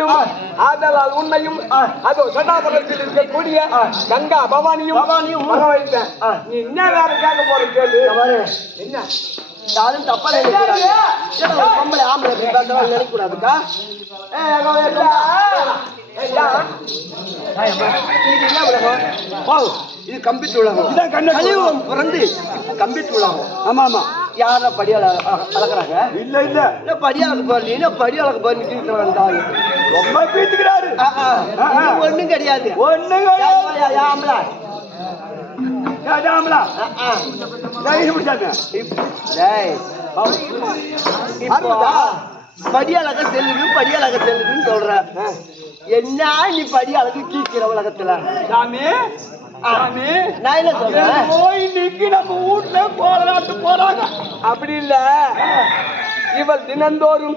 வேண்டும். ஆதலால் உன்னையும் அதோ சட்டாபுரத்தில் இருக்கக்கூடிய கங்கா பவானியும் வர வைத்தேன். நீ என்ன வேற கேட்க போற கேள்வி? என்ன யாரும் தப்பா பொம்பளை ஆம்பளை நினைக்கூடாதுக்கா. இது கம்ப்யூட்டர் உலகம் பிறந்து கம்ப்யூட்டர் உலகம். ஆமா ஆமா. யாரா படியால அளக்குறாங்க? இல்ல இல்ல படியாளுக்கு போறீங்க. என்ன படியாளுக்கு போறீங்க? ரொம்ப பீத்துக்கிறாரு. ஒண்ணும் கிடையாது. ஒண்ணும் கிடையாது. ஆம்பளை படியாளக செல்லுது படியாளக செல்லுதுன்னு சொல்ற. என்ன நீ படியாளகு கீக்கிற உலகத்துல? சாமி நான் என்ன சொல்றேன்? இன்னைக்கு நம்ம வீட்டுல போராட்டு போறாங்க. அப்படி இல்ல, இவள் தினந்தோறும்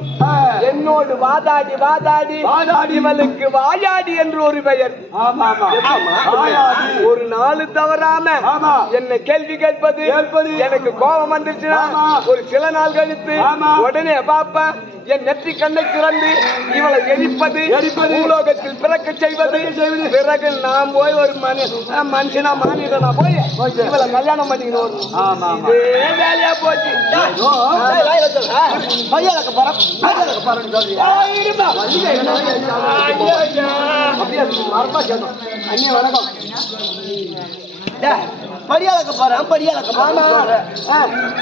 என்னோடு வாதாடி வாதாடி வாதாடி இவளுக்கு வாயாடி என்று ஒரு பெயர். ஒரு நாள் தவறாம என்ன கேள்வி கேட்பது எனக்கு கோபம் வந்துச்சுன்னா ஒரு சில நாள் கழித்து உடனே பாப்பா என் நெற்றி கண்ணை திறந்து இவளை எரிப்பது பூலோகத்தில் பிறக்க செய்வது. பிறகு நான் போய் ஒரு மனுஷனா மாநிலனா போய் இவளை கல்யாணம் பண்ணிக்கணும். இதே வேலையா போச்சு. வணக்கம். படியாளக்க போறேன் படியாளக்க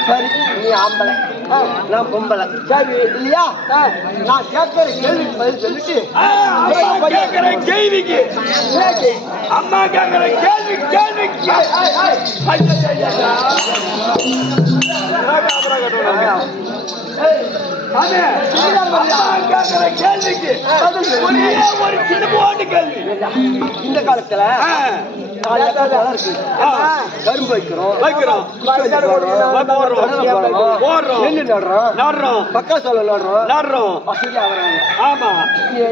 சரி. நீ ஆம்பளை நான் பொம்பளை சரி இல்லையா? நான் கேட்கிற கேள்விக்கு பதில் சொல்லிட்டு கேட்கிற கேள்விக்கு அம்மா கேட்கிற கேள்வி கேள்விக்கு ஒரு சின்ன போட்டு கேள்வி. இந்த காலத்துல கரும்பு வைக்கிறோம்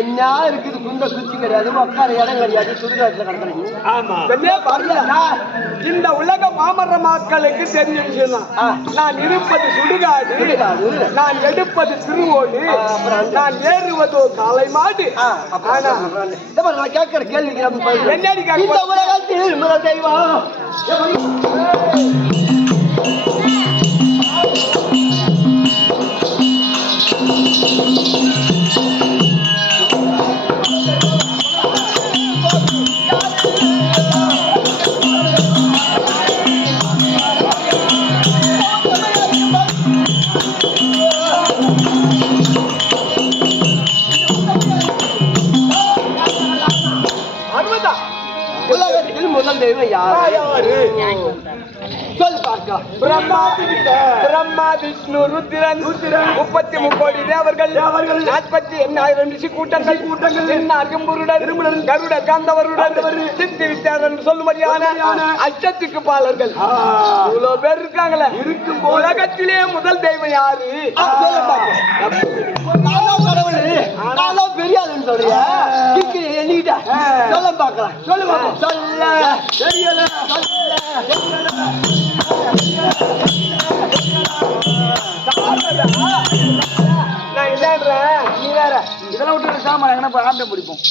என்ன இருக்குது? குந்த குச்சி கிடையாது, உட்கார இடம் கிடையாது, சுடுகாட்டுல கிடக்குறீங்க. இந்த உலக பாமர மக்களுக்கு தெரிஞ்ச விஷயம் தான். நான் இருப்பது சுடுகாடு, நான் எடுப்பது திருவோடு, நான் ஏறுவதோ காலை மாடு. நான் கேட்கிற கேள்விக்கு என்னடி உலகத்தில் முதல் தெய்வம் பிரம்மா விஷ்ணு ருத்திரன் 33 தேவர்கள் 48,000 ரிஷி கூட்டங்கள் கருட காந்தவருடன் சித்தி வித்தியாசம் சொல்லும்படியான அச்சத்துக்கு பாலர்கள் இவ்வளவு பேர் இருக்காங்களே. உலகத்திலே முதல் தெய்வம் யாரு? பெரிய ஆளுன்னு சொல்றியா? எண்ணிக்கிட்ட சொல்ல பாக்கலாம். சொல்ல தெரியல. நான் இல்லன்றேன், நீ வேற இதெல்லாம் விட்டு சாமான் எங்கன்னா ஆம்பியம் பிடிப்போம்.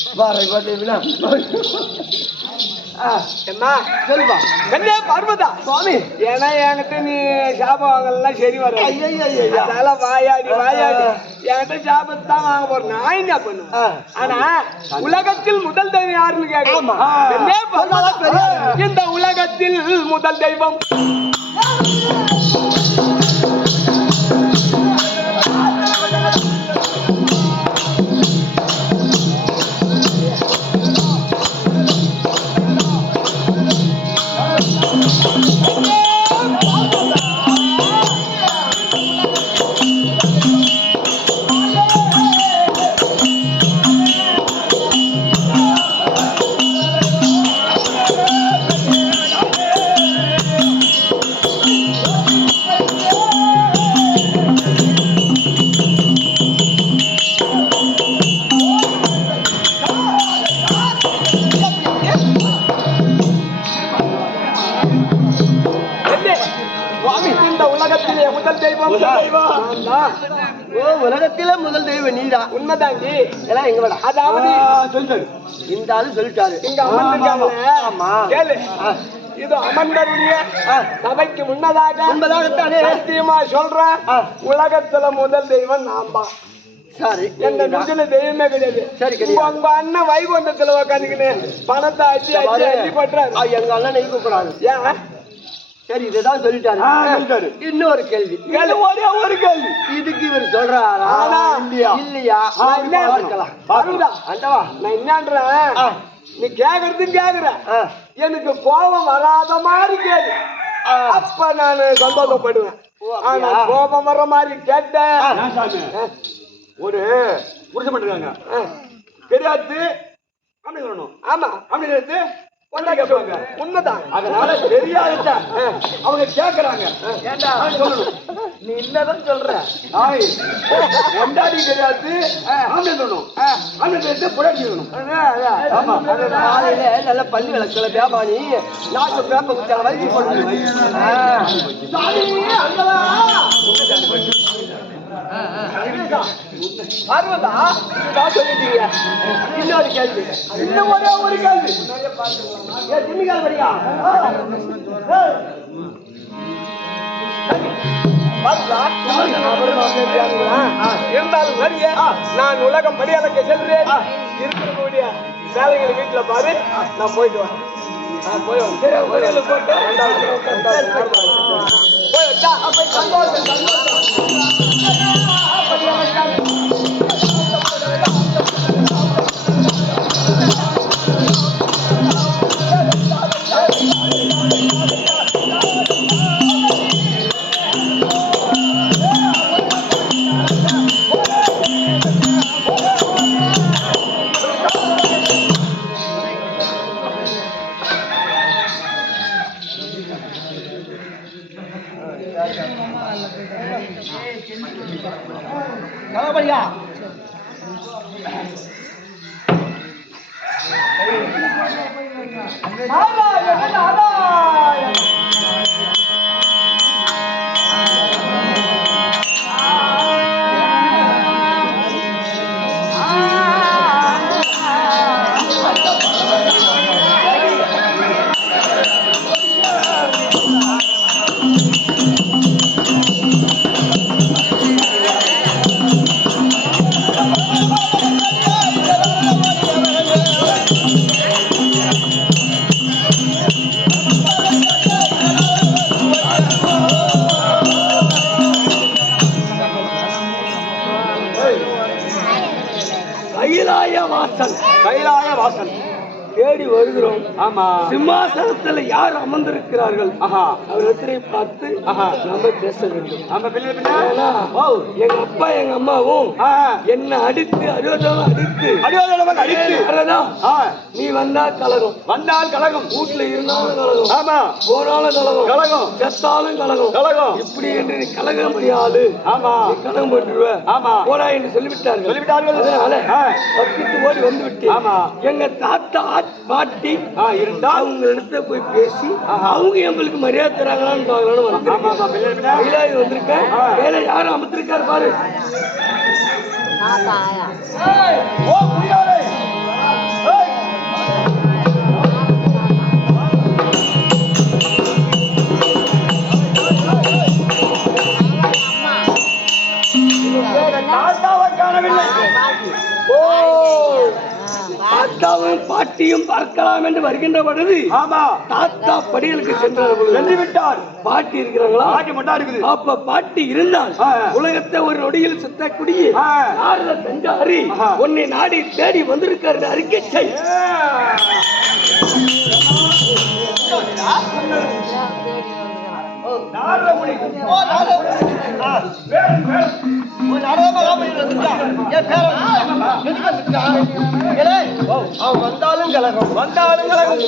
சொல்லுவா கண்ணே பார்வதா சுவாமி. ஏன்னா என்கிட்ட நீ சாபம் வாங்கலாம் சரி வர. அதனால வாயாடி வாயாடி என்கிட்ட சாபத்தை தான் வாங்க போறேன். நான் என்ன பண்ணுவேன்? ஆனா உலகத்தில் முதல் தெய்வம் யாருன்னு கேட்கலாமா? இந்த உலகத்தில் முதல் தெய்வம் உலகத்தில முதல் தெய்வம் நீதான். உண்மைதாங்கி. எல்லாம் எங்க வேடா? அதாவது சொல்லிட்டாரு. இந்த ஆளு சொல்லிட்டாரு. இங்க அமர்ந்திருக்காங்களே. ஆமா. கேளு. இது அமர்ந்தருடைய சபைக்கு முன்னதாகத்தானே சத்தியமா சொல்றேன். உலகத்துல முதல் தெய்வம் நான் தான். சரி, எங்க நெஞ்சில தெய்வமே கிடையாது. சரி, கிடையாது. உங்க அண்ணன் வைகுண்டத்துல உட்காந்துக்கின்னு பணத்தை அடி அடி அடி பண்றாரு. எங்க அண்ணன் நெய் கூப்பிடாது. ஏன்? சரி, இதுதான் சொல்லிட்டாரு. இன்னொரு கேள்வி. ஒரே ஒரு கேள்வி. இதுக்கு இவர் சொல்றாரா இல்லையா? பார்க்கலாம். அண்டவா நான் என்னன்றேன், நீ கேக்குறது கேக்குற, எனக்கு கோபம் வராத மாதிரி கேளு. அப்ப நான் சந்தோஷப்படுவேன். ஆனா கோபம் வர்ற மாதிரி கேட்டேன். ஒரு புருஷன் பண்ணிருக்காங்க தெரியாது அப்படி சொல்லணும். ஆமா, அப்படி எடுத்து கேட்பாங்க. உண்மைதான். அதனால தெரியாதுட்டா அவங்க கேட்கறாங்க. ஏண்டா சொல்லணும், நீ இல்லதான் சொல்ற. கொண்டாடி தெரியாது ஆம்பளை சொல்லணும். ஆம்பளை தெரியாது புரட்சி சொல்லணும். ஆமா, காலையில நல்ல பள்ளி விளக்குல வியாபாரி நாட்டு பேப்ப குச்சால வயசு போட்டு சொல்லிட்டீங்க. இன்னொரு கேள்வி. இன்னும் ஒரே ஒரு கேள்வி. இருந்தாலும் நான் உலகம் படியாளக்க செல்றேன். இருக்கக்கூடிய வேலைகளை வீட்டுல பாரு, நான் போயிட்டு வரேன். போய் போட்டு போய் வச்சா அப்ப சந்தோஷம். கைலாய வாசல் தேடி வருகிறோம். ஆமா, சிம்மாசனத்துல யார் அமர்ந்திருக்கிறார்கள் அவரிடத்திலே பார்த்து நம்ம பேச வேண்டும். எங்க அப்பா எங்க அம்மாவும் என்ன அடித்து அடித்து நீ வந்தா கலகம், வந்தால் கலகம், வீட்டுல இருந்தாலும் கலகம், ஆமா, போனாலும் கலகம், செத்தாலும் கலகம், இப்படி என்று நீ கலக முடியாது. ஆமா, கலகம் போட்டுருவ. ஆமா, போடா என்று சொல்லிவிட்டார்கள். அதனால தப்பித்து ஓடி வந்து விட்டு எங்க தாத்தா பாட்டி இருந்தா அவங்க இடத்துல போய் பேசி அவங்க எங்களுக்கு மரியாதை தராங்களான்னு வந்திருக்கேன். வேலை யாரும் அமர்த்திருக்காரு பாரு. தாத்தாவை காணவில்லை. தாத்தாவும் பாட்டியும் பார்க்கலாம் என்று வருகின்ற பொழுது தாத்தா படிகளுக்கு சென்று விட்டார். பாட்டி இருக்கிறாங்களா? பாட்டி மட்டும் இருக்குது. அப்ப பாட்டி இருந்தால் உலகத்தை ஒரு நொடியில் சுத்தக்கூடிய செஞ்சாரி உன்னை நாடி தேடி வந்திருக்காரு அறிக்கை செய். வந்தாலும் கலகம்,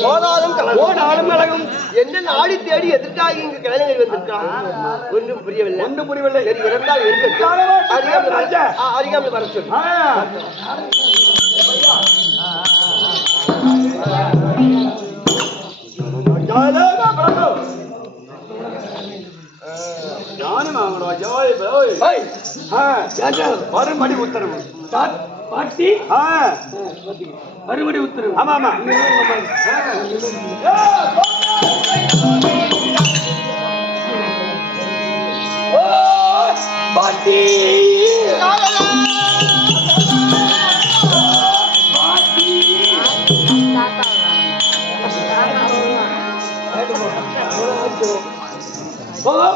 போனாலும் கலகம். என்ன நாடி தேடி எதற்காக இங்கு கலைஞர்கள் வந்திருக்காங்க? ஒன்றும் புரியவில்லை. இருந்தால் அறியாமல் வர சொல்லு. மறுபடி உத்தரவு பாட்டி மறுபடி உத்தரவு. ஆமா ஆமா பாட்டி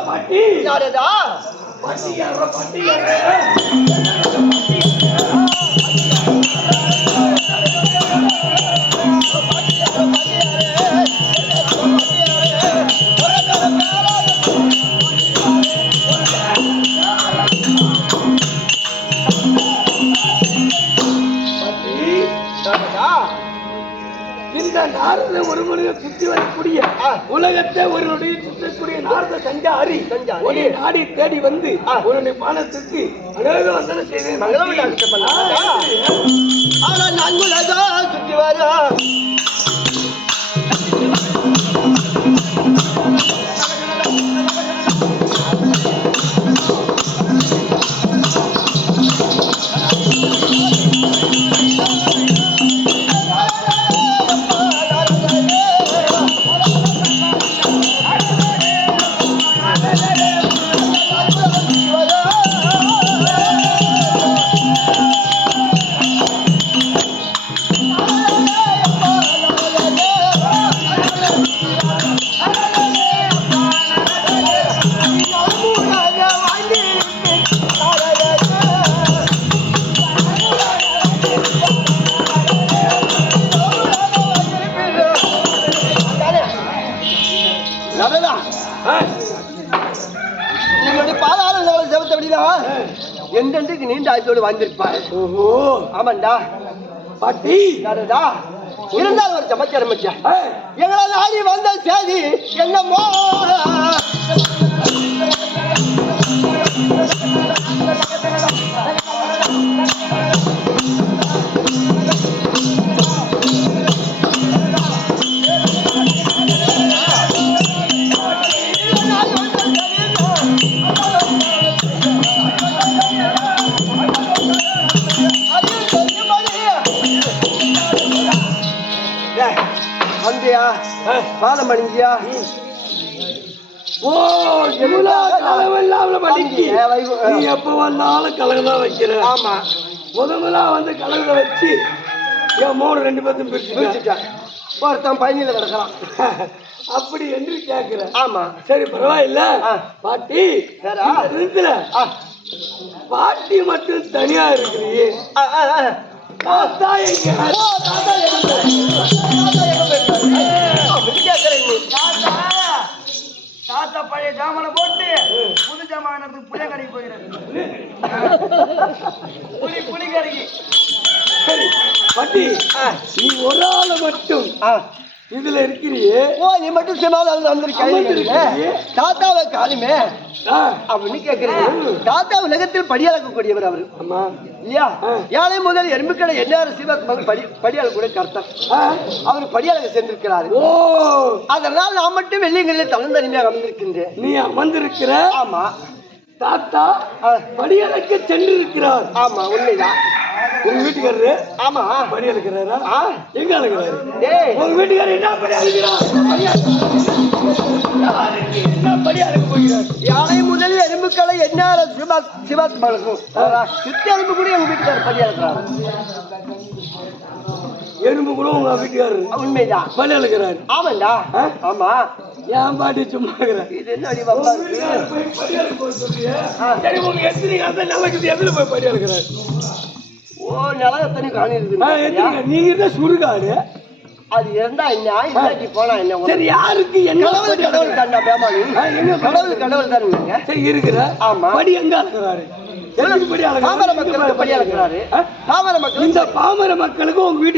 பாட்டி யாரதா பாட்டி யாரோ பாட்டி இந்த நாரத ஒரு மனிதன் சுற்றி வரக்கூடிய உலகத்தை ஒருவருடைய சுற்றக்கூடிய நாரத சஞ்சாரி ஒரு நாடி தேடி வந்து ஒரு பானத்திற்கு அநேக வசனம் செய்தேன். சுற்றி வர எந்தெந்தைக்கு நீண்ட ஆயுசோடு வந்திருப்பார். ஓஹோ ஆமாண்டா பாட்டி யாரதா இருந்தாலும் ஒரு சமாச்சாரம் வச்சா எங்களால் ஆடி வந்த சேதி என்னமோ வந்தியா பாலம் அணிஞ்சியா ஓ கலவெல்லாம் படிக்க நீ எப்ப வந்தாலும் கலகதான் வைக்கிற. ஆமா முதல்ல வந்து கலகத வச்சு என் மோடு 2 பேர்த்தும் பிரிச்சுட்டான். ஒருத்தன் பயணியில கிடக்கலாம் அப்படி என்று கேட்கிற. ஆமா சரி பரவாயில்ல பாட்டி இருக்குல்ல பாட்டி மட்டும் தனியா இருக்கிறீ. தாத்தா எங்க தாத்தா பழைய ஜாமானை போட்டு புது ஜாமானத்துக்கு புளிய கடைக்கு போகிறாரு. புளி கடைக்கு. சரி பாட்டி நீ ஒரு ஆளை மட்டும் இதுல இருக்கிறியே. ஓ நீ மட்டும் சொன்னாலும் வந்திருக்க தாத்தாவை காணுமே அப்படின்னு கேட்கிறீங்க. தாத்தா உலகத்தில் படியளக்கக்கூடியவர் அவரு. ஆமா இல்லையா? யானை முதல் எறும்புக்கடை என்ஆர் சிவகுமார் படியாளர் கூட கர்த்தர் அவர் படியாளர்கள் சென்றிருக்கிறாரு. ஓ அதனால் நான் மட்டும் வெள்ளியங்களில் தனியாக அமர்ந்திருக்கின்றேன். நீ அமர்ந்திருக்கிற. ஆமா தாத்தா படியளக்க சென்று இருக்கிறார். ஆமா உண்மைதான். உங்க வீட்டுக்காரரு ஆமா படி அழுக்கிறாரா? எங்க அழுக்கிறாரு? உங்க வீட்டுக்காரர் என்ன படி அழுக்கிறார்? என்ன படி அழுக்க போகிறார்? யானை முதல் எறும்புக்களை என்ஆர் சிவாஸ் பழக்கும் சித்த எறும்பு கூட எங்க வீட்டுக்காரர் படி அழுக்கிறாரு. எறும்பு கூட உங்க வீட்டுக்காரரு உண்மைதான் படி அழுக்கிறாரு. ஆமாண்டா. ஆமா ஏன் பாட்டி சும்மா இது என்ன அடிவா சரி உங்க எத்தனை காலத்தை நமக்கு எதுல போய் படி அழுக்கிறாரு? ஓ நிலத்தனி காணிருக்கு. நீங்க தான் சுடுகாடு. அது இருந்தா என்ன இல்லாட்டி போனா என்ன? சரி யாருக்கு என்ன கடவுள் தாண்டா பேமானி. கடவுள் தானுங்க. சரி இருக்கிற. ஆமா படி எங்க அழுக்கிறாரு? பாமர மக்களுக்கு படி அழுக்கிறாரு. பாமர மக்கள் இந்த பாமர மக்களுக்கு உங்க வீட்டு